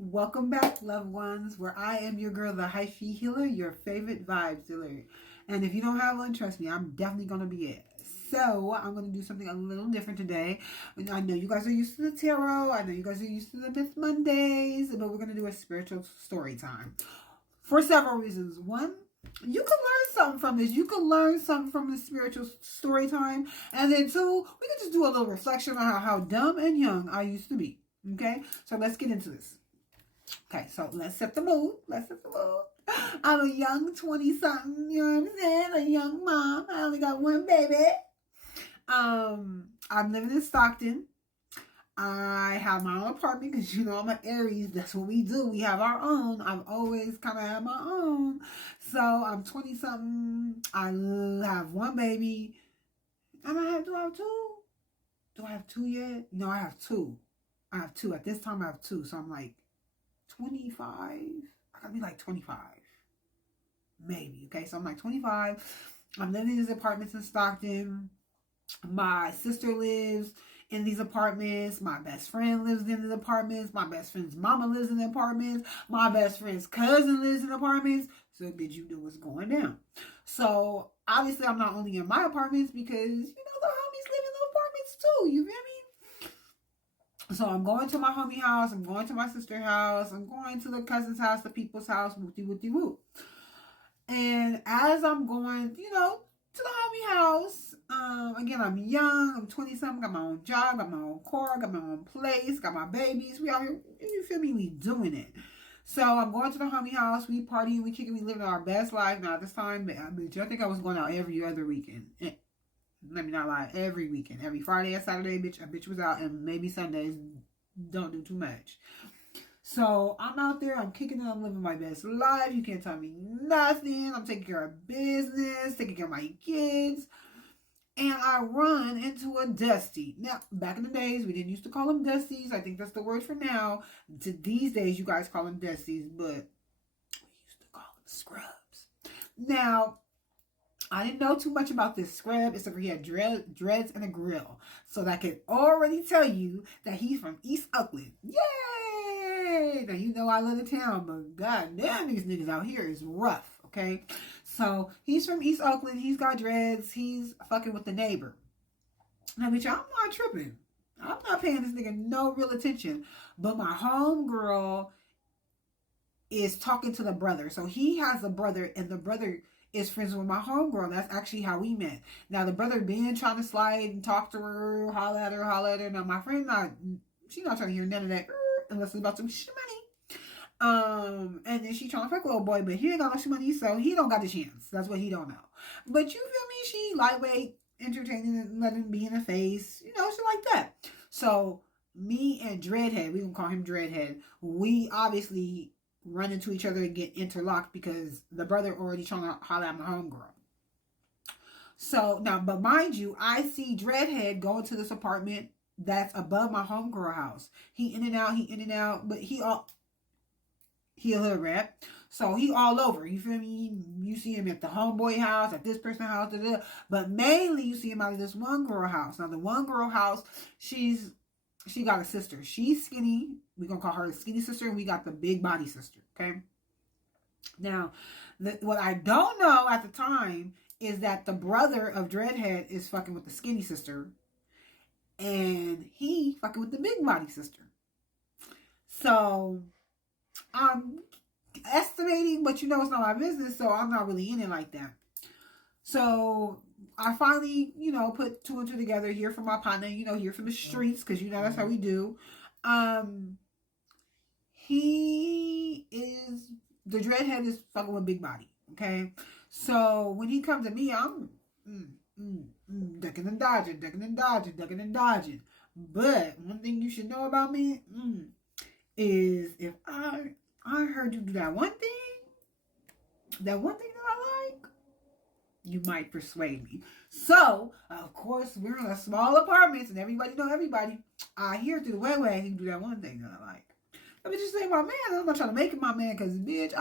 Welcome back, loved ones, where I am your girl, the hyphy healer, your favorite vibes dealer. And if you don't have one, trust me, I'm definitely going to be it. So, I'm going to do something a little different today. I know you guys are used to the tarot. I know you guys are used to the Myth Mondays, but we're going to do a spiritual story time for several reasons. One, you can learn something from this. You can learn something from the spiritual story time. And then two, we can just do a little reflection on how dumb and young I used to be. Okay? So, let's get into this. Okay, so let's set the mood. Let's set the mood. I'm a young 20-something, you know what I'm saying? A young mom. I only got one baby. I'm living in Stockton. I have my own apartment because you know I'm an Aries. That's what we do. We have our own. I've always kind of had my own. So I'm 20-something. I have one baby. Do I have two? Do I have two yet? No, I have two. I have two. At this time, I have two. So I'm like 25. I gotta be like 25. Maybe. Okay, so I'm like 25. I'm living in these apartments in Stockton. My sister lives in these apartments. My best friend lives in the apartments. My best friend's mama lives in the apartments. My best friend's cousin lives in apartments. So did you know what's going down? So obviously I'm not only in my apartments because you know the homies live in the apartments too. You feel me? So I'm going to my homie house. I'm going to my sister's house. I'm going to the cousin's house, the people's house, whoopty whoopty whoop. And as I'm going, to the homie house, again, I'm young, I'm 20-something, got my own job, got my own car, got my own place, got my babies. We out here, you feel me? We doing it. So I'm going to the homie house, we partying, we kicking, we living our best life. Now, this time, bitch, I think I was going out every other weekend. Let me not lie, every weekend. Every Friday and Saturday, bitch, a bitch was out, and maybe Sundays, don't do too much. So I'm out there, I'm kicking it, I'm living my best life. You can't tell me nothing. I'm taking care of business, taking care of my kids. And I run into a Dusty. Now, back in the days, we didn't used to call them Dusties. I think that's the word for now. To these days, you guys call them Dusties, but we used to call them Scrubs. Now, I didn't know too much about this scrub, except for he had dreads and a grill. So that could already tell you that he's from East Oakland. Yay! Now, you know I love the town, but goddamn, these niggas out here is rough, okay? So, he's from East Oakland. He's got dreads. He's fucking with the neighbor. Now, bitch, I'm not tripping. I'm not paying this nigga no real attention. But my homegirl is talking to the brother. So, he has a brother, and the brother is friends with my homegirl. That's actually how we met. Now the brother been trying to slide and talk to her, holler at her. Now my friend she's not trying to hear none of that unless it's about some money. And then she trying to fuck little boy, but he ain't got much money, so he don't got the chance. That's what he don't know. But you feel me? She lightweight, entertaining, and letting him be in the face, shit like that. So me and Dreadhead, we gonna call him Dreadhead. We obviously run into each other and get interlocked because the brother already trying to holler at my homegirl. So now, but mind you, I see Dreadhead go into this apartment that's above my homegirl house. He in and out, but he a hood rat. So he all over. You feel me? You see him at the homeboy house, at this person's house, but mainly you see him out of this one girl house. Now the one girl house, she got a sister. She's skinny. We're going to call her the skinny sister. And we got the big body sister. Okay. Now, what I don't know at the time is that the brother of Dreadhead is fucking with the skinny sister. And he fucking with the big body sister. So, I'm estimating, but it's not my business. So, I'm not really in it like that. So, I finally, put two and two together, hear from my partner, hear from the streets, because that's how we do. The Dreadhead is fucking with big body, okay? So when he comes to me, I'm ducking and dodging. But one thing you should know about me is if I heard you do that one thing that I like, you might persuade me. So, of course, we're in a small apartments and everybody know everybody. I hear through the way he do that one thing that I like. Let me just say my man. I'm not trying to make it my man because, bitch,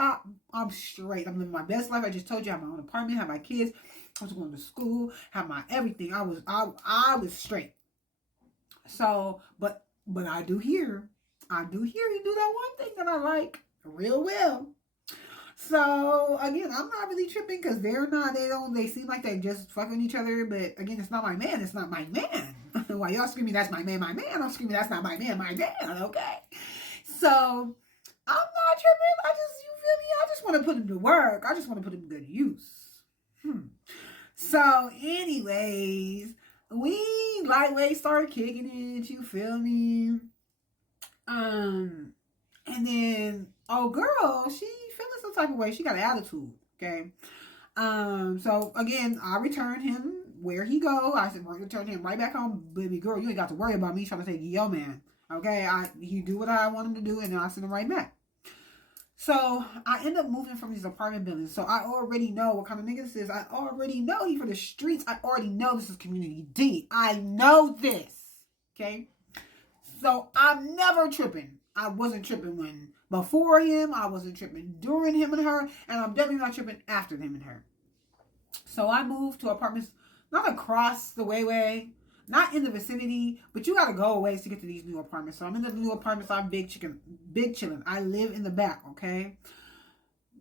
I'm straight. I'm living my best life. I just told you I have my own apartment, have my kids. I was going to school, have my everything. I was straight. So, but I do hear I do hear he do that one thing that I like real well. So again, I'm not really tripping because they seem like they just fucking each other. But again, it's not my man. It's not my man. While y'all screaming, that's my man, I'm screaming, that's not my man, okay? So I'm not tripping. You feel me? I just want to put him to work. I just want to put him to good use. So anyways, we lightweight started kicking it, you feel me? And then, oh girl, she feeling some type of way. She got an attitude, okay? So again, I returned him where he go. I said, return him right back home. Baby girl, you ain't got to worry about me trying to take your man. Okay, he do what I want him to do, and then I send him right back. So I end up moving from these apartment buildings. So I already know what kind of nigga this is. I already know he for the streets. I already know this is community D. I know this. Okay. So I'm never tripping. I wasn't tripping when before him. I wasn't tripping during him and her. And I'm definitely not tripping after him and her. So I moved to apartments, not across the way, not in the vicinity, but you gotta go a ways to get to these new apartments. So I'm in the new apartments. I'm big chillin'. I live in the back, okay?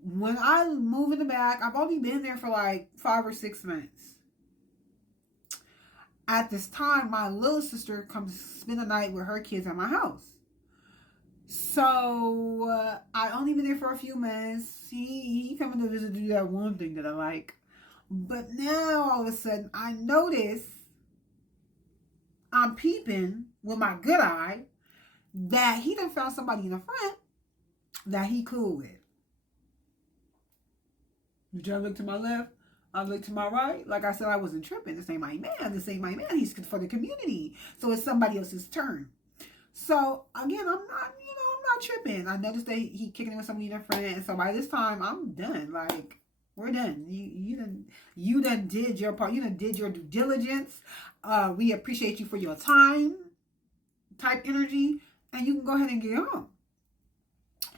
When I move in the back, I've only been there for like 5 or 6 months. At this time, my little sister comes spend the night with her kids at my house. So I only been there for a few months. He coming to visit to do that one thing that I like. But now all of a sudden I notice I'm peeping with my good eye that he done found somebody in the front that he cool with. Did y'all look to my left? I look to my right. Like I said, I wasn't tripping. This ain't my man. He's for the community. So it's somebody else's turn. So again, I'm not tripping. I noticed that he kicking it with somebody in the front. And so by this time, I'm done. Like, we're done. You done did your part. You done did your due diligence. We appreciate you for your time, type energy, and you can go ahead and get on.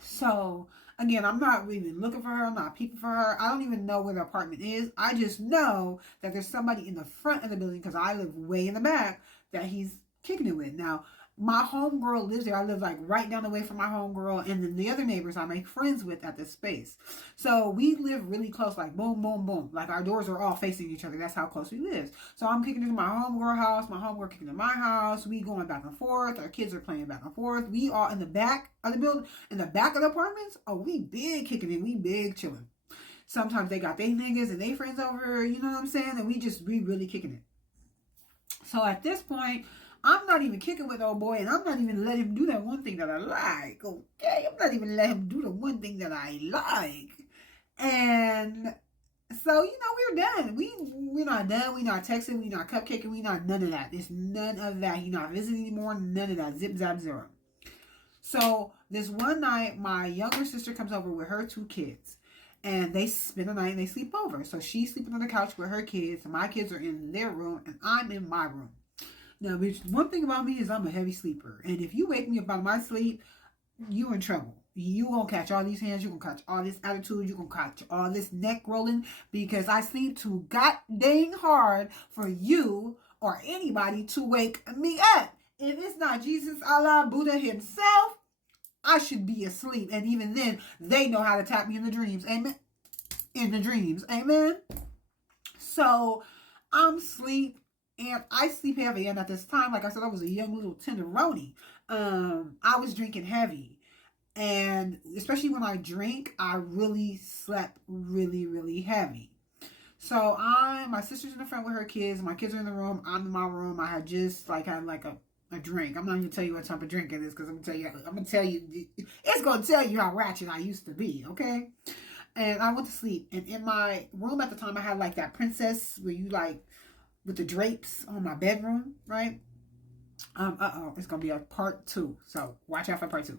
So again, I'm not really looking for her. I'm not peeping for her. I don't even know where the apartment is. I just know that there's somebody in the front of the building because I live way in the back that he's kicking it with. Now, my homegirl lives there. I live like right down the way from my homegirl, and then the other neighbors I make friends with at this space. So we live really close, like boom, boom, boom. Like our doors are all facing each other. That's how close we live. So I'm kicking into my homegirl house. My homegirl kicking into my house. We going back and forth. Our kids are playing back and forth. We are in the back of the building, in the back of the apartments. Oh, we big kicking it. We big chilling. Sometimes they got their niggas and they friends over. You know what I'm saying? And we really kicking it. So at this point, I'm not even kicking with old boy, and I'm not even letting him do that one thing that I like, okay? I'm not even letting him do the one thing that I like. And so, we're done. We're not done. We're not texting. We're not cupcaking. We're not none of that. There's none of that. He's not visiting anymore. None of that. Zip, zap, zero. So this one night, my younger sister comes over with her 2 kids. And they spend the night and they sleep over. So she's sleeping on the couch with her kids. And my kids are in their room, and I'm in my room. Now, bitch, one thing about me is I'm a heavy sleeper. And if you wake me up out of my sleep, you in trouble. You gonna catch all these hands. You gonna catch all this attitude. You gonna catch all this neck rolling. Because I sleep too god dang hard for you or anybody to wake me up. If it's not Jesus, Allah, Buddha himself, I should be asleep. And even then, they know how to tap me in the dreams. Amen? In the dreams. Amen? So, I'm asleep. And I sleep heavy. And at this time, like I said, I was a young little tenderoni. I was drinking heavy. And especially when I drink, I really slept really, really heavy. So my sister's in the front with her kids. My kids are in the room. I'm in my room. I had just had a drink. I'm not even gonna tell you what type of drink it is because I'm gonna tell you it's gonna tell you how ratchet I used to be, okay? And I went to sleep. And in my room at the time, I had like that princess where you with the drapes on my bedroom, right? It's gonna be a part 2, so watch out for part 2.